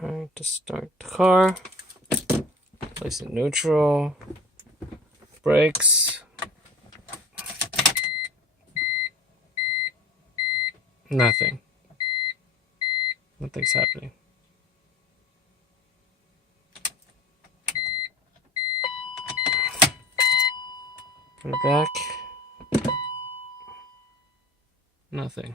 Trying to start the car. Place it neutral. Brakes. Nothing. Nothing's happening. Put it back. Nothing.